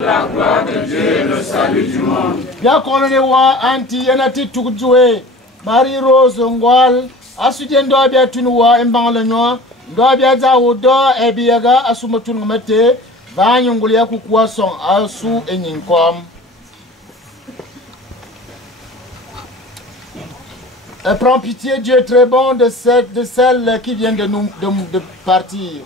La gloire de Dieu et le salut du monde. Bien qu'on wa anti yanati tukjue Marie Rose Ngwal asudien do bia tunwa embangale nyo do bia za wodo ebiaga asumotun ngmete vanyungulia kukua son asu enyinkom. Et prends pitié, Dieu est très bon de celles qui viennent de partir.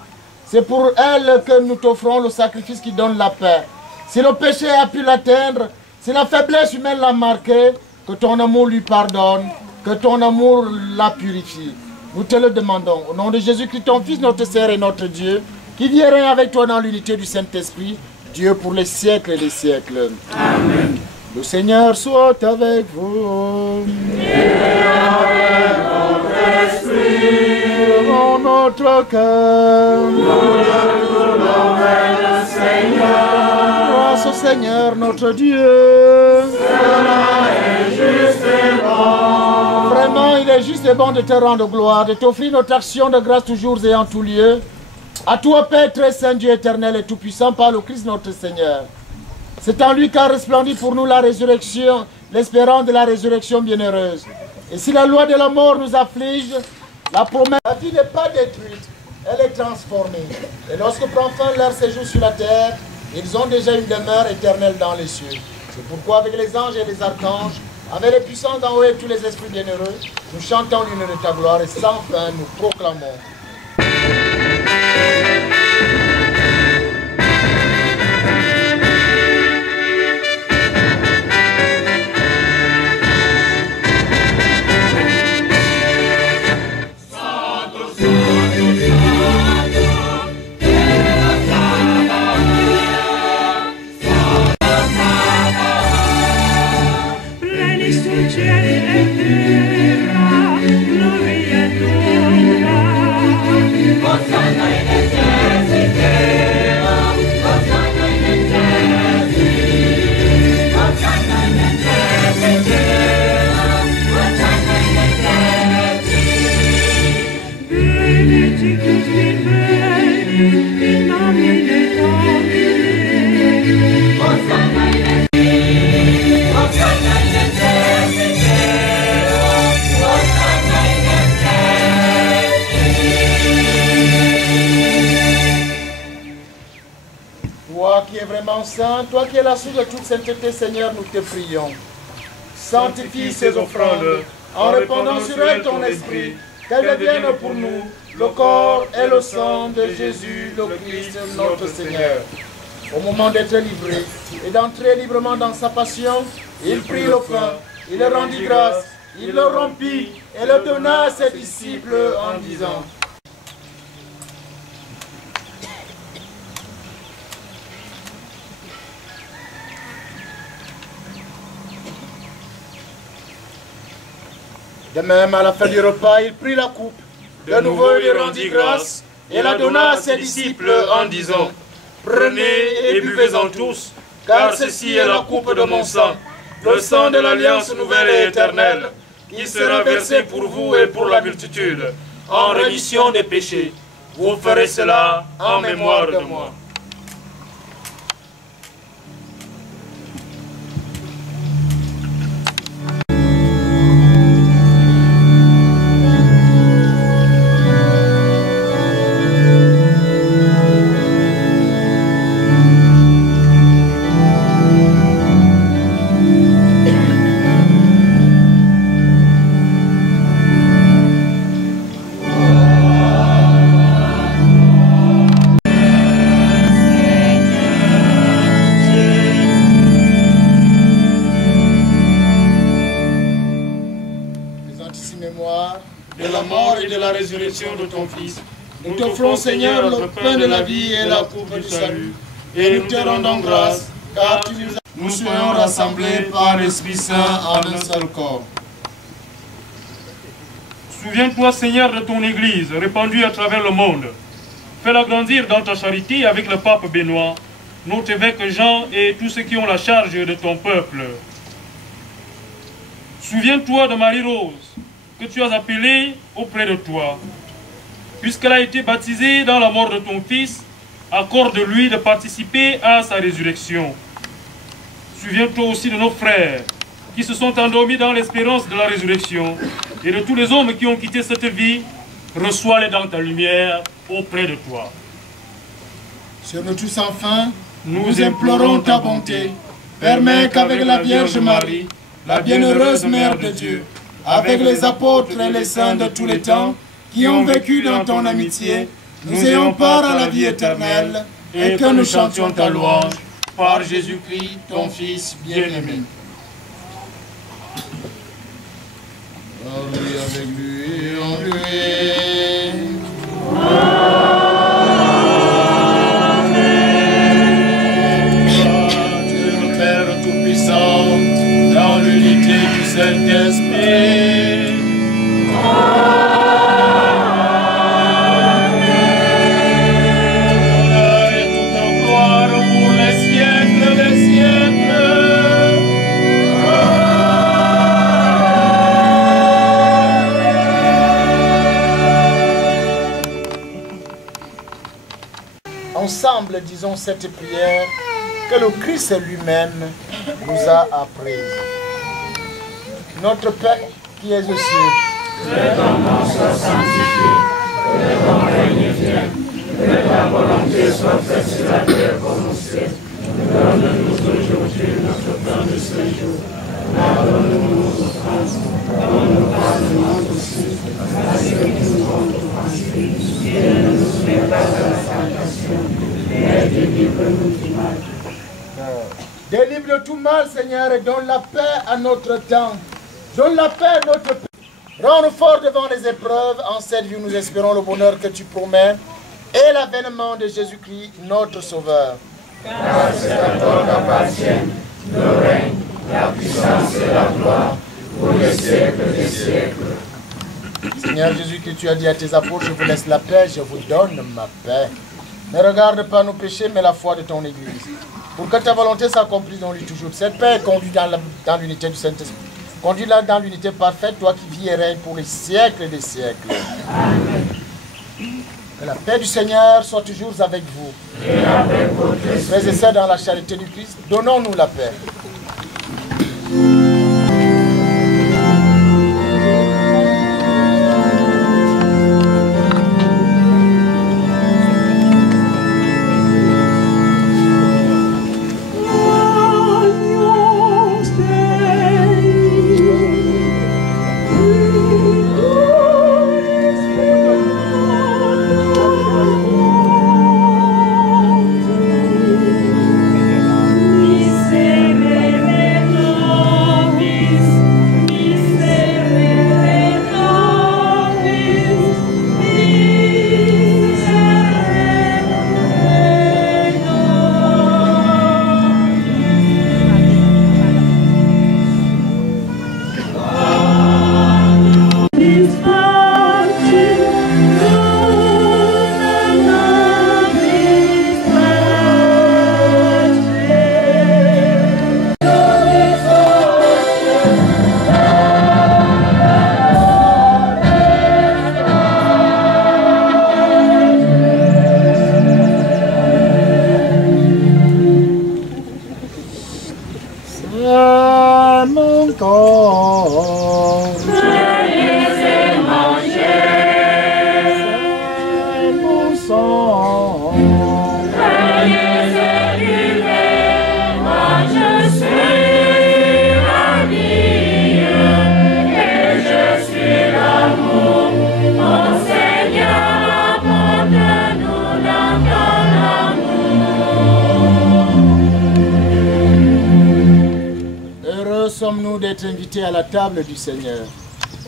C'est pour elles que nous t'offrons le sacrifice qui donne la paix. Si le péché a pu l'atteindre, si la faiblesse humaine l'a marqué, que ton amour lui pardonne, que ton amour la purifie. Nous te le demandons. Au nom de Jésus-Christ, ton Fils, notre Seigneur et notre Dieu, qui vient régner avec toi dans l'unité du Saint-Esprit, Dieu pour les siècles et les siècles. Amen. Le Seigneur soit avec vous. Et avec votre esprit. Dans notre cœur. Nous retournons vers le Seigneur. Grâce au Seigneur notre Dieu. Cela est juste et bon. Vraiment, il est juste et bon de te rendre gloire, de t'offrir notre action de grâce toujours et en tout lieu. À toi, Père très saint, Dieu éternel et tout-puissant, par le Christ notre Seigneur. C'est en lui qu'a resplendit pour nous la résurrection, l'espérance de la résurrection bienheureuse. Et si la loi de la mort nous afflige, la promesse, la vie n'est pas détruite, elle est transformée. Et lorsque prend fin leur séjour sur la terre, ils ont déjà une demeure éternelle dans les cieux. C'est pourquoi avec les anges et les archanges, avec les puissances d'en haut et tous les esprits bienheureux, nous chantons l'une de ta gloire et sans fin nous proclamons. Saint, toi qui es la source de toute sainteté, Seigneur, nous te prions. Sanctifie ces offrandes en répandant sur elles ton esprit, qu'elles deviennent pour nous le corps et le sang de Jésus, le Christ, notre Seigneur. Au moment d'être livré et d'entrer librement dans sa passion, il prit le pain, il le rendit grâce, il le rompit et le donna à ses disciples en disant: de même, à la fin du repas, il prit la coupe. De nouveau, il lui rendit grâce et la donna à ses disciples en disant: prenez et buvez-en tous, car ceci est la coupe de mon sang, le sang de l'alliance nouvelle et éternelle, qui sera versé pour vous et pour la multitude, en rémission des péchés. Vous ferez cela en mémoire de moi. De ton Fils. Nous t'offrons, Seigneur, le pain de la vie et la coupe du salut, et nous te rendons grâce, car nous soyons rassemblés par l'Esprit Saint en un seul corps. Souviens-toi, Seigneur, de ton Église, répandue à travers le monde. Fais-la grandir dans ta charité avec le pape Benoît, notre évêque Jean et tous ceux qui ont la charge de ton peuple. Souviens-toi de Marie-Rose, que tu as appelée auprès de toi. Puisqu'elle a été baptisée dans la mort de ton Fils, accorde-lui de participer à sa résurrection. Souviens-toi aussi de nos frères qui se sont endormis dans l'espérance de la résurrection et de tous les hommes qui ont quitté cette vie. Reçois-les dans ta lumière auprès de toi. Sur nous tous enfin, nous implorons ta bonté. Permets qu'avec la Vierge Marie, la bienheureuse Mère de Dieu, avec les apôtres et les saints de tous les temps qui ont vécu dans ton amitié, nous ayons part à la vie éternelle et que nous chantions ta louange par Jésus-Christ, ton Fils bien-aimé. En lui, avec lui, en lui. Dieu le Père Tout-Puissant, dans l'unité du Saint-Esprit. Et toute en gloire pour les siècles des siècles. Ensemble, disons cette prière que le Christ lui-même nous a apprise. Notre Père qui es aux cieux, Que ton nom soit sanctifié, que ton règne vienne, que ta volonté soit faite sur la terre comme au ciel. Donne-nous aujourd'hui notre pain de ce jour. Pardonne-nous nos offenses, comme nous pardonnons aussi à ceux qui nous ont offensés. Et ne nous soumets pas à la tentation, mais délivre-nous du mal. délivre de tout mal, Seigneur, et donne la paix à notre temps. Donne la paix à notre pays. Rends-nous forts devant les épreuves. En cette vie, nous espérons le bonheur que tu promets et l'avènement de Jésus-Christ, notre Sauveur. Car c'est à toi qu'appartiennent le règne, la puissance et la gloire pour les siècles des siècles. Seigneur Jésus, que tu as dit à tes apôtres, je vous laisse la paix, je vous donne ma paix. Ne regarde pas nos péchés, mais la foi de ton Église. Pour que ta volonté s'accomplisse dans lui toujours. Cette paix conduit dans l'unité du Saint-Esprit. Conduis-la dans l'unité parfaite, toi qui vis et règnes pour les siècles des siècles. Amen. Que la paix du Seigneur soit toujours avec vous. Et avec votre esprit. Frères et sœurs, dans la charité du Christ, donnons-nous la paix. Sommes-nous d'être invités à la table du Seigneur.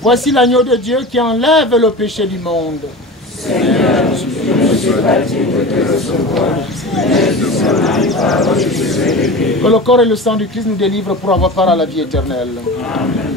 Voici l'agneau de Dieu qui enlève le péché du monde. Seigneur, je ne suis pas digne de te recevoir, mais tu seras une parole que je vais révéler. Que le corps et le sang du Christ nous délivrent pour avoir part à la vie éternelle. Amen.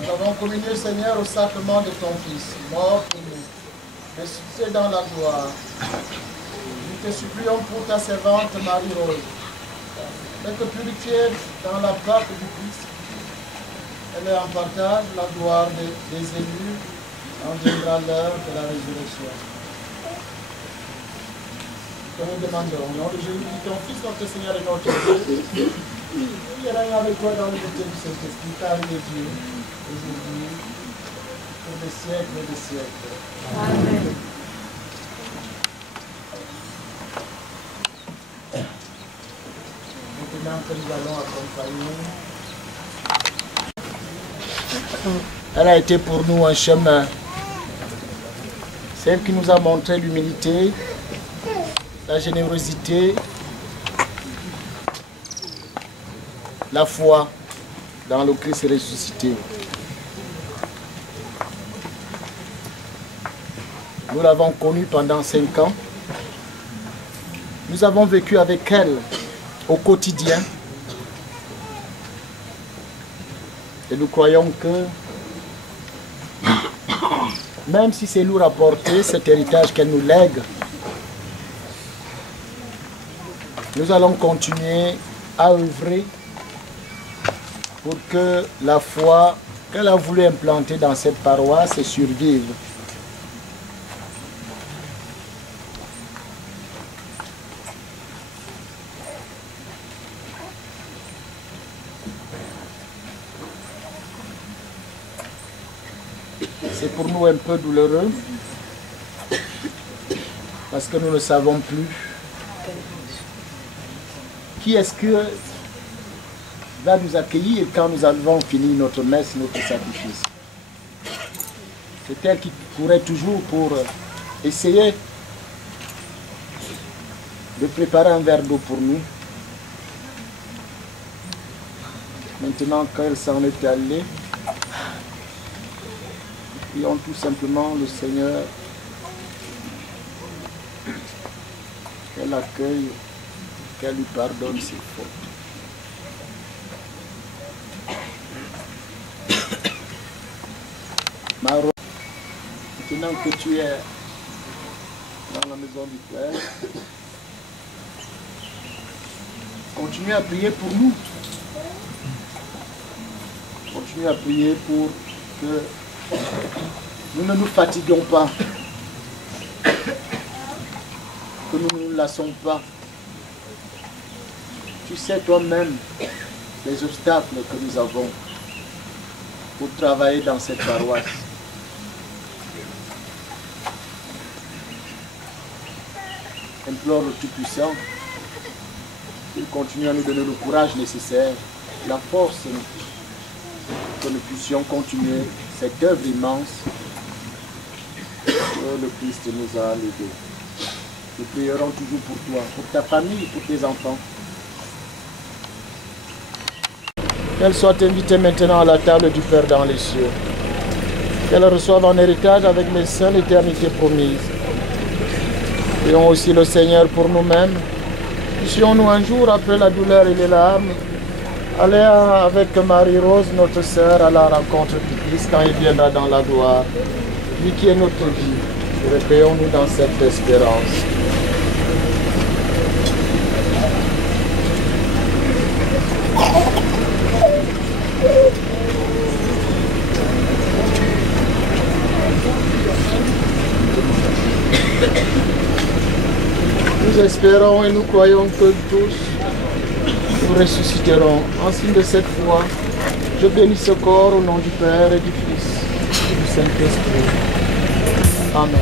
Nous avons communié, Seigneur, au sacrement de ton Fils, mort pour nous, ressuscité dans la gloire. Nous te supplions pour ta servante Marie-Rose. Faites purifier dans la barque du Christ. Elle est en partage la gloire des élus. En viendra l'heure de la résurrection. Que nous demandons, au nom de Jésus, ton Fils, notre Seigneur et notre Dieu, il règne avec toi dans l'unité du Saint-Esprit, car il est Dieu, aujourd'hui, pour des siècles et des siècles. Amen. Maintenant que nous allons accompagner, elle a été pour nous un chemin. Celle qui nous a montré l'humilité, la générosité, la foi dans le Christ ressuscité. Nous l'avons connue pendant 5 ans. Nous avons vécu avec elle au quotidien. Et nous croyons que même si c'est lourd à porter, cet héritage qu'elle nous lègue, nous allons continuer à œuvrer pour que la foi qu'elle a voulu implanter dans cette paroisse survive. C'est pour nous un peu douloureux parce que nous ne savons plus qui est-ce que va nous accueillir quand nous avons fini notre messe, notre sacrifice. C'est elle qui courait toujours pour essayer de préparer un verre d'eau pour nous. Maintenant qu'elle s'en est allée, prions tout simplement le Seigneur qu'elle accueille, qu'elle lui pardonne ses fautes. Maro, maintenant que tu es dans la maison du Père, continue à prier pour nous. Continue à prier pour que nous ne nous fatiguons pas, que nous ne nous lassons pas. Tu sais toi-même les obstacles que nous avons pour travailler dans cette paroisse. Implore le Tout-Puissant qu'il continue à nous donner le courage nécessaire, la force, que nous puissions continuer cette œuvre immense que le Christ nous a léguée. Nous prierons toujours pour toi, pour ta famille, pour tes enfants. Qu'elle soit invitée maintenant à la table du Père dans les cieux. Qu'elle reçoive en héritage avec les saints l'éternité promise. Prions aussi le Seigneur pour nous-mêmes. Puissions-nous un jour, après la douleur et les larmes, aller avec Marie-Rose, notre sœur, à la rencontre du Christ quand il viendra dans la gloire. Lui qui est notre vie. Recueillons-nous dans cette espérance. Nous espérons et nous croyons que tous nous ressusciterons. En signe de cette foi, je bénis ce corps au nom du Père et du Fils et du Saint-Esprit. Amen.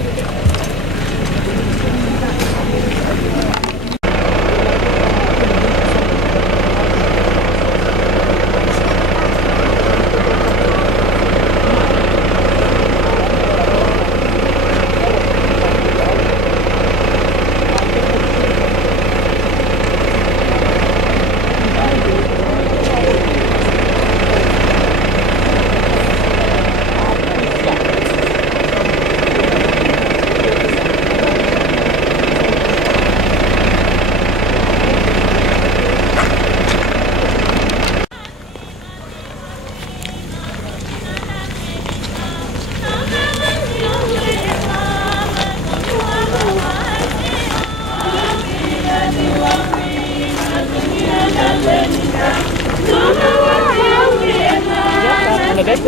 Frères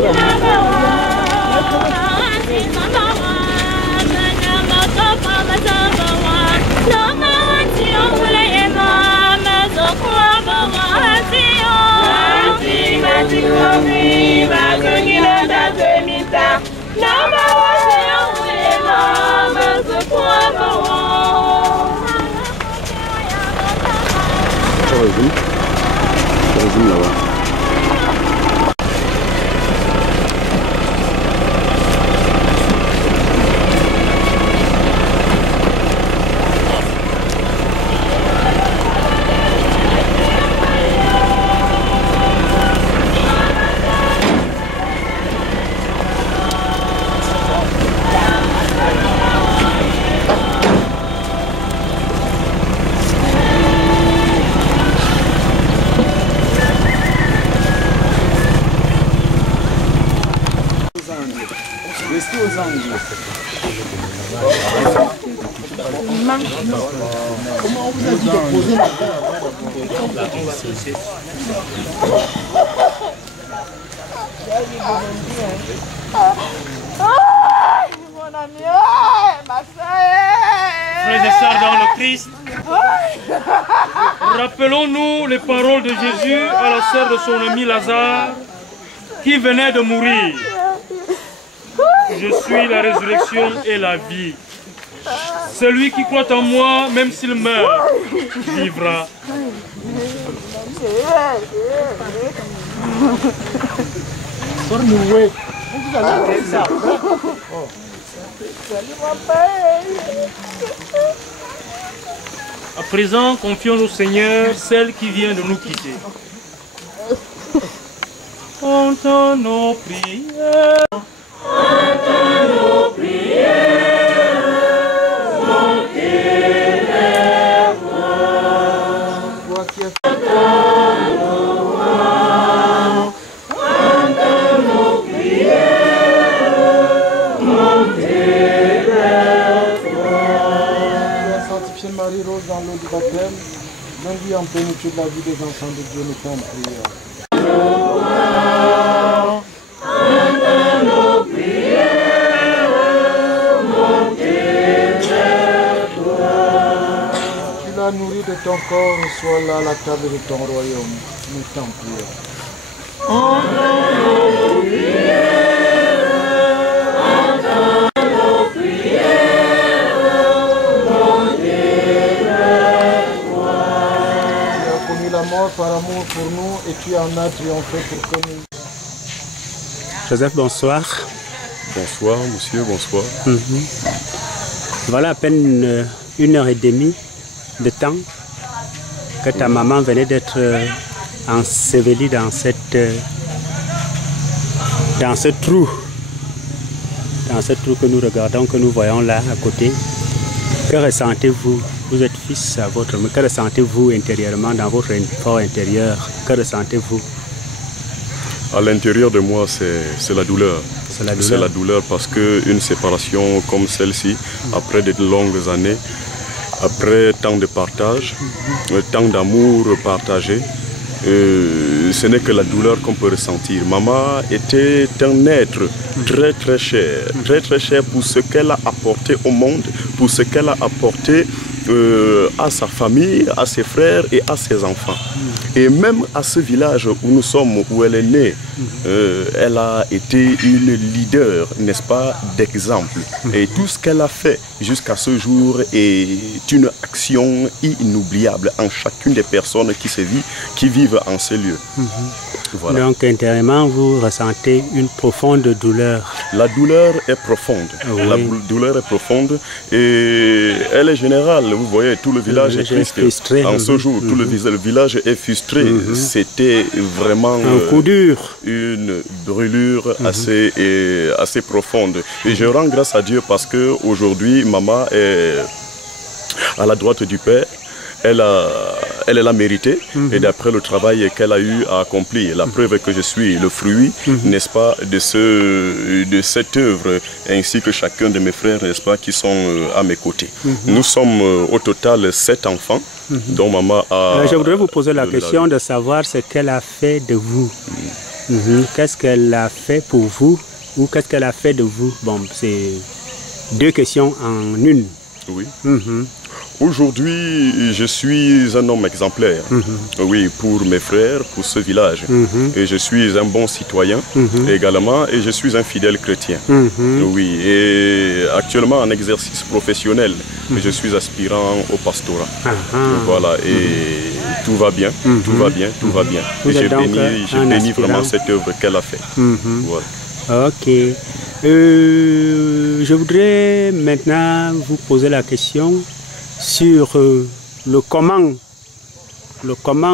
et sœurs dans le Christ, rappelons-nous les paroles de Jésus à la sœur de son ami Lazare qui venait de mourir. Je suis la résurrection et la vie. Celui qui croit en moi, même s'il meurt, vivra. À présent, confions au Seigneur celle qui vient de nous quitter. Entends nos prières. Entends nos prières. Montez vers moi. Entends nos voix. Entends nos prières. Montez vers toi. Sanctifiée Marie Rose dans l'eau du baptême, l'invie en plénitude la vie des enfants de Dieu, nous t'en prions. Nourri de ton corps, sois là à la table de ton royaume. Nous t'en prions. Entends nos prières, entends nos prières, montez vers toi. Tu as connu la mort par amour pour nous et tu en as triomphé pour que nous. Joseph, bonsoir. Bonsoir, monsieur, bonsoir. Voilà à peine 1h30 de temps que ta maman venait d'être ensevelie dans ce trou que nous regardons, que nous voyons là à côté. Que ressentez-vous? Vous êtes fils à votre mère. Que ressentez-vous intérieurement dans votre fort intérieur? Que ressentez-vous? À l'intérieur de moi, c'est la douleur. C'est la douleur parce qu'une séparation comme celle-ci, après de longues années, après tant de partage, tant d'amour partagé, ce n'est que la douleur qu'on peut ressentir. Maman était un être très très cher pour ce qu'elle a apporté au monde, pour ce qu'elle a apporté à sa famille, à ses frères et à ses enfants. Et même à ce village où nous sommes, où elle est née, elle a été une leader, n'est-ce pas, d'exemple. Et tout ce qu'elle a fait jusqu'à ce jour est une action inoubliable en chacune des personnes qui vivent en ces lieux. Voilà. Donc intérieurement, vous ressentez une profonde douleur. La douleur est profonde. Oui. La douleur est profonde et elle est générale. Vous voyez, tout le village est triste. Frustré. En ce jour, tout le village est frustré. C'était vraiment un coup dur. Une brûlure assez profonde. Et je rends grâce à Dieu parce qu'aujourd'hui, maman est à la droite du Père. Elle l'a mérité et d'après le travail qu'elle a eu à accomplir, la preuve que je suis le fruit, n'est-ce pas, de cette œuvre, ainsi que chacun de mes frères, n'est-ce pas, qui sont à mes côtés. Nous sommes au total 7 enfants, dont maman a... Je voudrais vous poser la question de savoir ce qu'elle a fait de vous. Qu'est-ce qu'elle a fait pour vous ou qu'est-ce qu'elle a fait de vous? Bon, c'est deux questions en une. Oui. Aujourd'hui, je suis un homme exemplaire, oui, pour mes frères, pour ce village. Et je suis un bon citoyen également, et je suis un fidèle chrétien. Oui, et actuellement en exercice professionnel, je suis aspirant au pastorat. Voilà, et tout va bien, tout va bien, tout va bien. Et je bénis vraiment cette œuvre qu'elle a faite. Voilà. Ok. Je voudrais maintenant vous poser la question sur le comment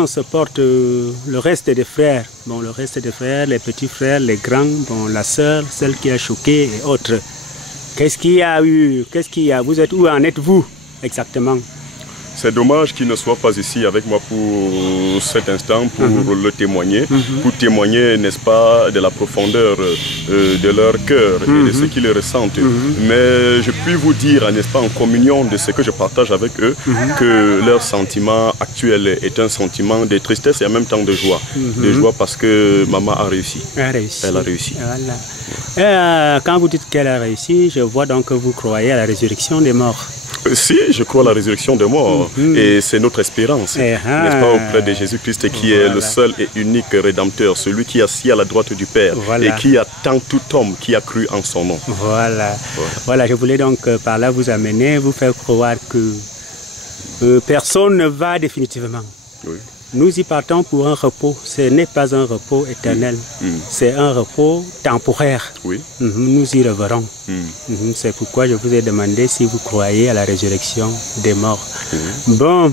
se porte le reste des frères. Bon, le reste des frères, les petits frères, les grands, bon, la sœur, celle qui a choqué et autres. Qu'est-ce qu'il y a eu? Vous êtes où en êtes-vous exactement? C'est dommage qu'ils ne soient pas ici avec moi pour cet instant, pour le témoigner, pour témoigner, n'est-ce pas, de la profondeur de leur cœur et de ce qu'ils ressentent. Mais je puis vous dire, n'est-ce pas, en communion de ce que je partage avec eux, que leur sentiment actuel est un sentiment de tristesse et en même temps de joie. De joie parce que maman a réussi. Elle a réussi. Voilà. Quand vous dites qu'elle a réussi, je vois donc que vous croyez à la résurrection des morts. Si, je crois à la résurrection des morts et c'est notre espérance, n'est-ce pas, auprès de Jésus-Christ qui est le seul et unique Rédempteur, celui qui est assis à la droite du Père et qui attend tout homme qui a cru en son nom. Voilà, je voulais donc par là vous amener, vous faire croire que personne ne va définitivement. Nous y partons pour un repos. Ce n'est pas un repos éternel. C'est un repos temporaire. Nous y reverrons. C'est pourquoi je vous ai demandé si vous croyez à la résurrection des morts. Bon,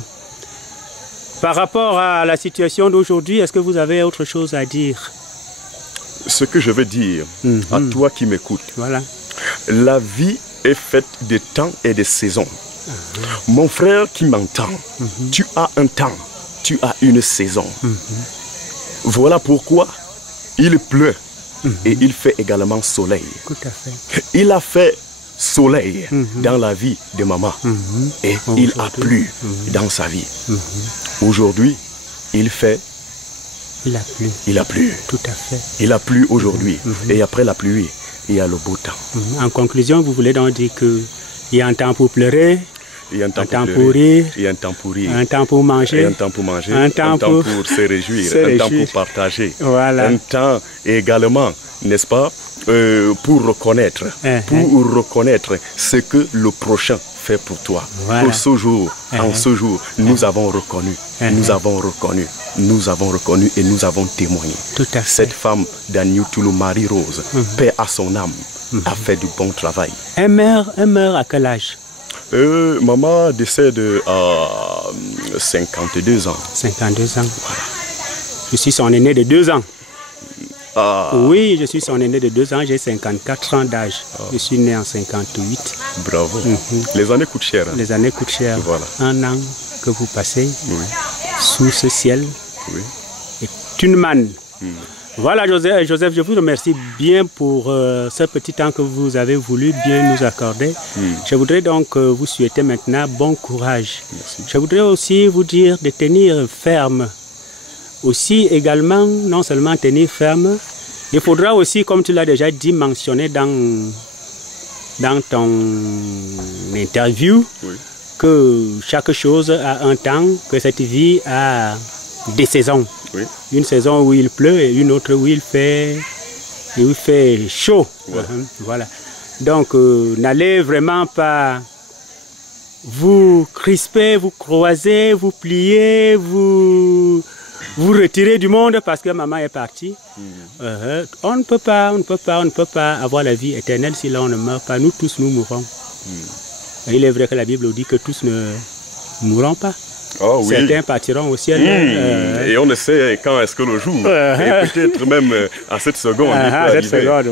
par rapport à la situation d'aujourd'hui, est-ce que vous avez autre chose à dire? Ce que je veux dire à toi qui m'écoutes, la vie est faite de temps et de saisons. Mon frère qui m'entend, tu as un temps. Tu as une saison. Voilà pourquoi il pleut et il fait également soleil. Tout à fait. Il a fait soleil dans la vie de maman et il a plu dans sa vie. Aujourd'hui, il fait... Il a plu. Il a plu. Tout à fait. Il a plu aujourd'hui et après la pluie, il y a le beau temps. En conclusion, vous voulez donc dire qu'il y a un temps pour pleurer, il y a un temps pour rire, il y a un temps pour rire, un temps pour manger, un temps pour manger, un temps pour se réjouir, un temps pour partager, un temps également, n'est-ce pas, pour reconnaître, ce que le prochain fait pour toi. Pour ce jour, en ce jour, nous avons reconnu, nous avons reconnu, nous avons reconnu et nous avons témoigné. Tout à fait. Cette femme d'Agnoutulu, Marie-Rose, paix à son âme, a fait du bon travail. Elle meurt à quel âge? Maman décède à 52 ans. 52 ans. Voilà. Je suis son aîné de 2 ans. Oui, je suis son aîné de 2 ans. J'ai 54 ans d'âge. Je suis né en 58. Bravo. Les années coûtent cher. Les années coûtent cher. Voilà. Un an que vous passez sous ce ciel est une manne. Voilà, Joseph, je vous remercie bien pour ce petit temps que vous avez voulu bien nous accorder. Je voudrais donc vous souhaiter maintenant bon courage. Merci. Je voudrais aussi vous dire de tenir ferme. Aussi également, non seulement tenir ferme, il faudra aussi, comme tu l'as déjà dit, mentionner dans ton interview que chaque chose a un temps, que cette vie a des saisons. Une saison où il pleut et une autre où il fait chaud. Voilà. Donc, n'allez vraiment pas vous crisper, vous croiser, vous plier, vous retirer du monde parce que maman est partie. On ne peut pas avoir la vie éternelle si l'on ne meurt pas. Nous tous, nous mourrons. Il est vrai que la Bible dit que tous ne mourront pas. Certains partiront au ciel. Et on ne sait quand est-ce que le jour. Et peut-être même à cette seconde.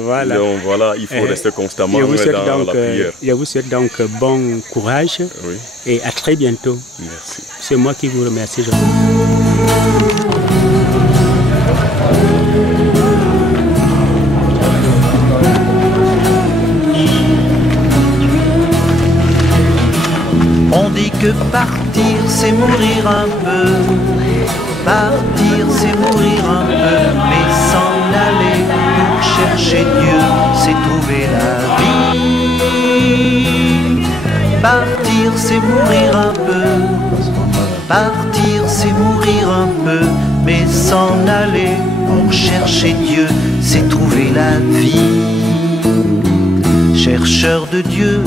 Voilà. Donc voilà, il faut rester constamment dans la prière. Je vous souhaite donc bon courage et à très bientôt. Merci. C'est moi qui vous remercie. On dit que partir c'est mourir un peu, partir c'est mourir un peu, mais sans aller pour chercher Dieu, c'est trouver la vie. Partir, c'est mourir un peu. Partir, c'est mourir un peu. Mais s'en aller pour chercher Dieu, c'est trouver la vie. Chercheur de Dieu,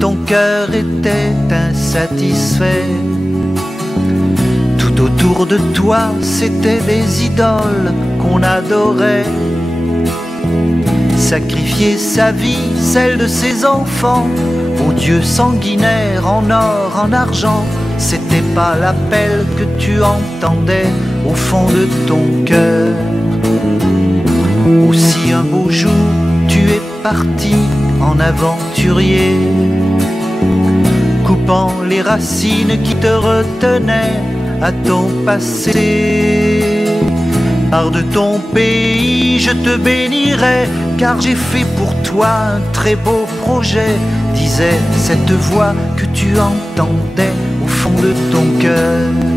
ton cœur était insatisfait. Tout autour de toi, c'était des idoles qu'on adorait. Sacrifier sa vie, celle de ses enfants, aux dieux sanguinaires en or, en argent, c'était pas l'appel que tu entendais au fond de ton cœur. Aussi un beau jour, tu es parti en aventurier, coupant les racines qui te retenaient à ton passé. Pars de ton pays, je te bénirai, car j'ai fait pour toi un très beau projet, disait cette voix que tu entendais au fond de ton cœur.